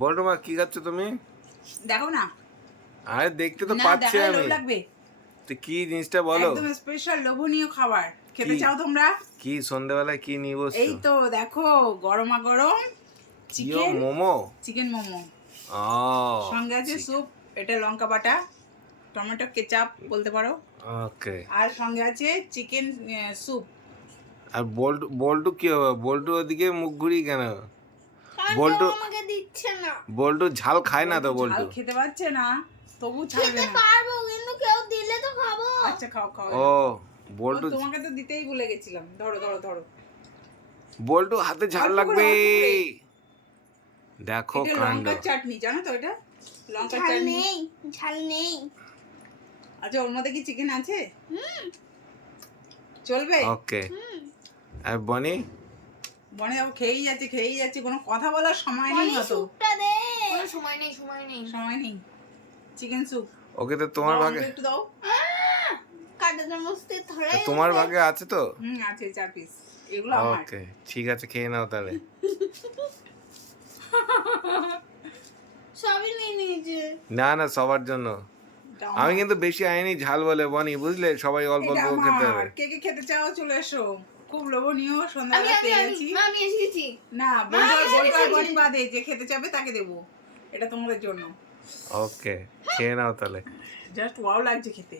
বল্টু মা কি খাচ্ছ তুমি? দেখো না। আরে দেখতে তো না পাচ্ছি দেখালে আমি। লোভ লাগবে। তো কি জিনিসটা বলো? একদম স্পেশাল লোভনীয় খাবার। খেতে কি? চাও তোমরা? কি সন্ধ্যাবেলায় কি নিয়ে বসছো? এই তো দেখো গরমা গরম কিও চিকেন মোমো? চিকেন মোমো। ও সঙ্গে আছে স্যুপ, এটা লঙ্কা বাটা, টমেটো কেচাপ বলতে পারো। ওকে। আর সঙ্গে আছে চিকেন স্যুপ। আর বল্টু বল্টু কি হবে? বল্টু ওদিকে মুখ ঘুরিয়ে কেন? কারণ বল্টু কেউ আমাকে দিচ্ছে না। বল্টু ঝাল খায় না তো ঝাল বল্টু। খেতে পারছে না, তবু ছাড়বে খেতে না। পারবো কিন্তু কেউ দিলে তো খাবো। আচ্ছা খাও খাও। ও ও, বল্টু তোমাকে তো দিতেই ভুলে গেছিলাম। ধরো ধরো ধরো। বল্টু হাতে ঝাল অল্প করে, লাগবে। অল্প করে। দেখো এটা কাণ্ড। লঙ্কার চাটনি, জানো তো এটা? লঙ্কার ঝাল চাটনি। নেই, ঝাল নেই। আচ্ছা ওর মধ্যে কি চিকেন আছে? হুম চলবে? ওকে। হুম। আর বনি? বনে যাবো, খেয়েই যাচ্ছে, কোনো কথা বলার সময় নেই অনেক অত। স্যুপটা দে। কোনো সময় নেই, সময় নেই। সময় নেই। চিকেন স্যুপ ওকে তো তোমার ভাগে একটু দাও। কাটা চামচতে ধরে তোমার ভাগে আছে তো? আছে 4 পিস। এগুলো আমার। ওকে ঠিক আছে খেয়ে নাও তাহলে। সবই নিয়ে নিয়েছে। না না সবার জন্য। এটা আমি আমার। কিন্তু বেশি আইনি ঝাল বলে বনি, বুঝলে? সবাই অল্প এটা অল্প খেতে আমার। হবে। কে কে খেতে চাও চলে এসো। খুব লোভনীয় আমি সন্ধ্যাবেলা আমি পেয়ে আমি গেছি। আমি এসেছি। না বলতে বলি বাদে যে খেতে চাবে তাকে দেবো। এটা তোমাদের জন্য। ওকে খেয়ে নাও তাহলে। জাস্ট ওয়াও লাগছে খেতে।